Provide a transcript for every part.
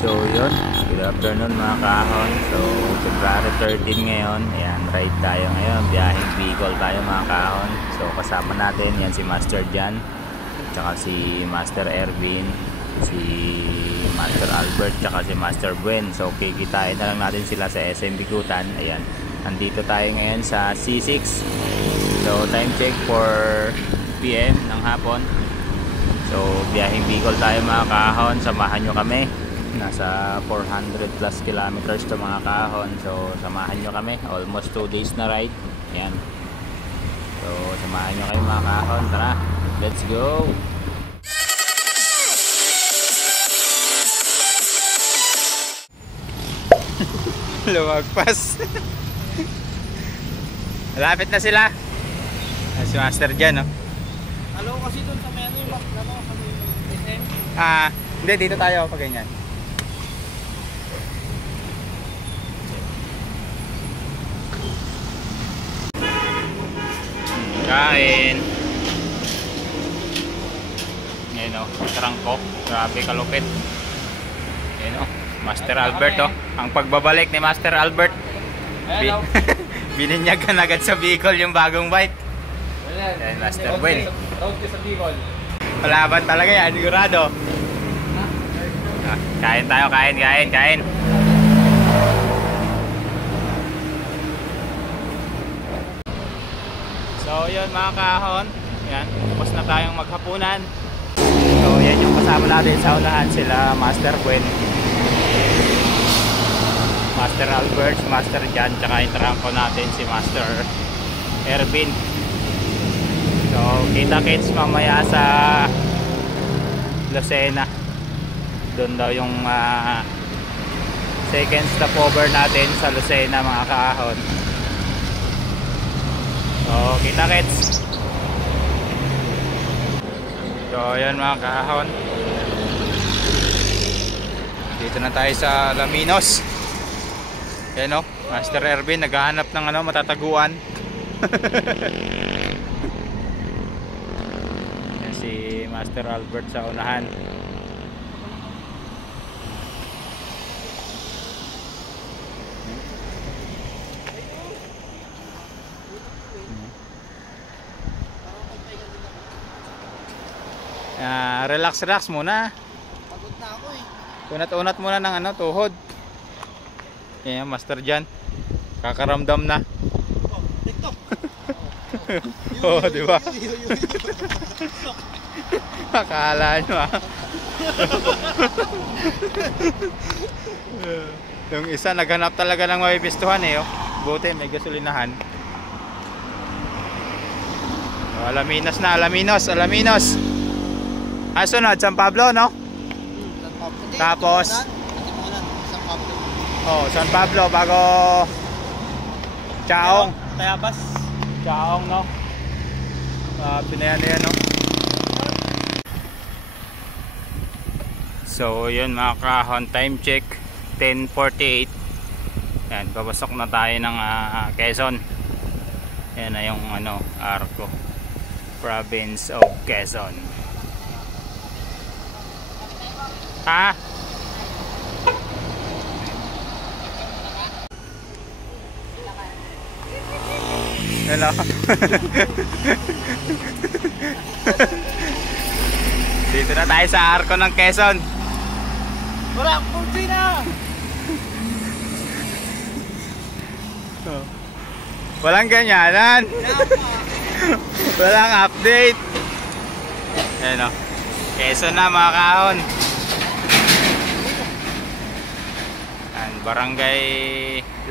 So yun, good afternoon mga kahon. So February 13 ngayon. Ayan, ride tayo ngayon. Biyaheng Bicol tayo mga kahon. So kasama natin yan si Master Jan, tsaka si Master Ervin, si Master Albert, tsaka si Master Buen. So kikitain na lang natin sila sa SM Bigutan. Ayan, nandito tayo ngayon sa C6. So time check for PM ng hapon. So biyaheng Bicol tayo mga kahon. Samahan nyo kami. Nasa 400 plus kilometers to mga kahon. So samahan nyo kami. Almost 2 days na ride. Ayan. So samahan nyo kayo mga kahon. Tara, let's go. Lumagpas. Malapit na sila. Si Master dyan, no? Hello, kasi doon sa may ano yung kami SM. Hindi, dito tayo pag ganyan. Kain. Ngayon o, trangko. Grabe kalupit. Ngayon o, Master Albert o. Ang pagbabalik ni Master Albert. Bininyagan agad sa Bicol yung bagong bike. Ayan, Master Buen. Road to sa Bicol. Palaban talaga yan, sigurado. Kain tayo, kain. So yun mga kahon, yan, tapos na tayong maghapunan. So yan yung kasama natin sa unahan, sila Master Buen, Master Albert, Master Jan, tsaka yung trangko natin si Master Ervin. So kita-kits mamaya sa Lucena. Doon daw yung second stopover natin sa Lucena mga kahon. So kita-kits. So ayan mga kahon, dito na tayo sa Alaminos. Ayan o, Master Ervin naghahanap ng matataguan. Ayan si Master Albert sa unahan. Relax muna. Pagod na ako eh. Unat-unat muna ng tuhod. Yan, Master Jan. Kakaramdam na. Oh, TikTok. Oh, di ba? Akala nyo Yung isa naghanap talaga ng mabibistuhan eh. Buti may gasolinahan. Alaminos na, Alaminos. Sunod, San Pablo, no? San Pablo. Tapos San Pablo. Oh, San Pablo bago Chaong. Tayabas. Chaong, no? Pinayan yan, no? So, yun mga kahon, time check 10:48. Yan, papasok na tayo ng Quezon. Yan na yung Arco, Province of Quezon. Hello. Dito na tayo sa Arco ng Quezon. Wala, kursi na! Walang ganyanan. Walang update. Ayan o, Quezon na mga kahon. Barangay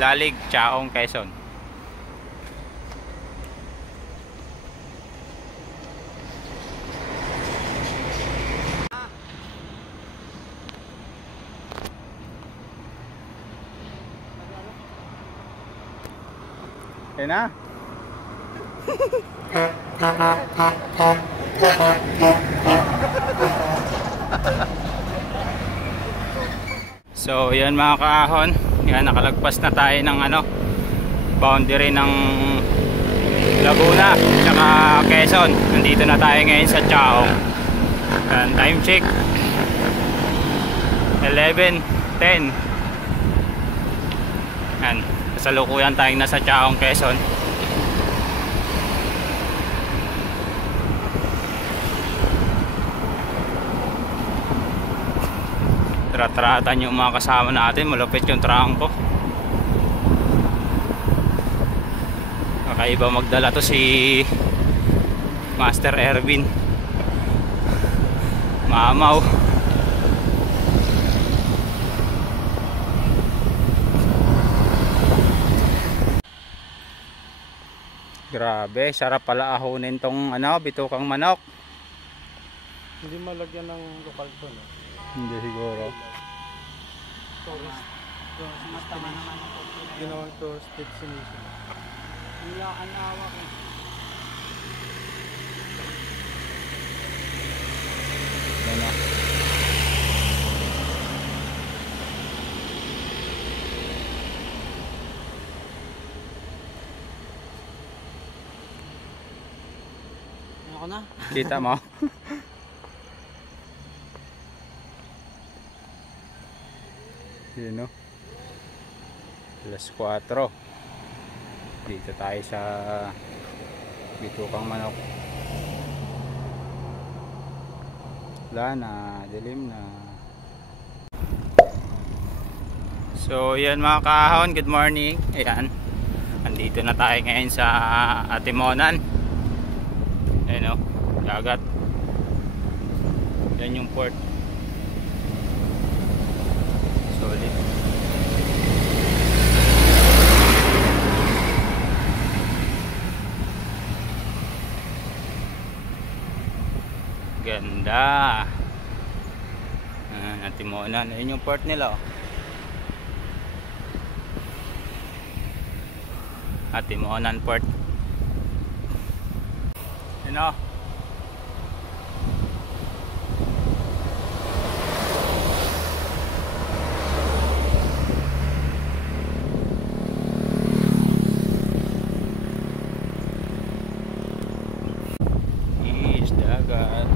Lalig, Chaong, Quezon. Ayan na. So yan mga kahon, yan, nakalagpas na tayo ng boundary ng Laguna saka Quezon. Nandito na tayo ngayon sa Chaong. Time check 11:50. 10. Yan, kasalukuyan tayong nasa Chaong, Quezon. Tratratan yung mga kasama natin, malupit yung trangko. Kakaiba magdala to si Master Erwin. Mamaw. Grabe, sarap pala ahonin tong bitukang manok. Hindi malagyan ng lokal to, no? Hindi siguro. Tourist. Matama naman ito. Ginawang tourist destination. Hindi ako anawak eh. Ano? Ako na. Kita mo? Yun, no? Alas 4. Dito tayo sa bitukang manok. Wala na, dilim na. So yan mga kahon, good morning. Ayan, andito na tayo ngayon sa Atimonan. Ayan o, dagat. Yan yung port. Solid. Ganda. Atimonan. Ayan yung port nila oh. Atimonan Port. Ayan o. Dagat.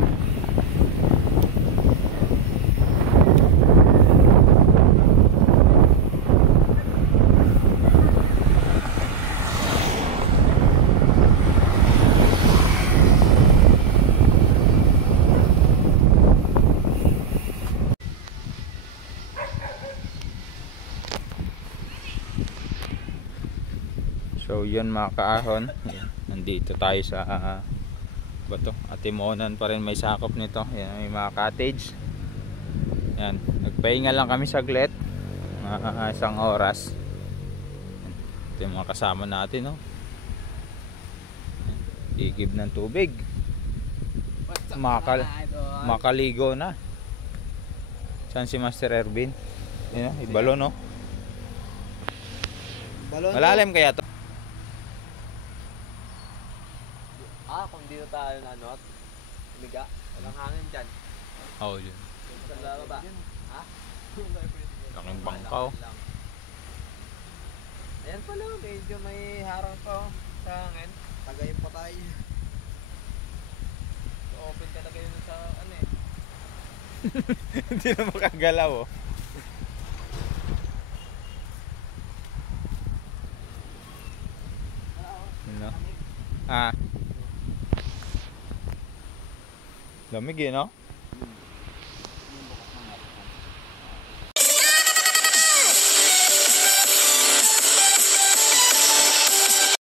So yun mga kaahon, nandito tayo sa Atimonan pa rin, may sakop nito. Yan, may mga cottage. Yan, nagpahinga lang kami saglit, isang oras. Ito yung mga kasama natin, no? Igib ng tubig. Makaligo na. Saan si Master Erwin? Yan, ibalo, no? Malalim kaya to? Kung dito tayo na umiga, walang hangin dyan. Oo, yun. Sa baba. Ha? Laking bangkaw. Ayan pala, medyo may harang pa sa hangin. Tagayin pa tayo. Open talaga yun sa eh. Hindi na makagalaw, oh. Ano? Lamig eh, no?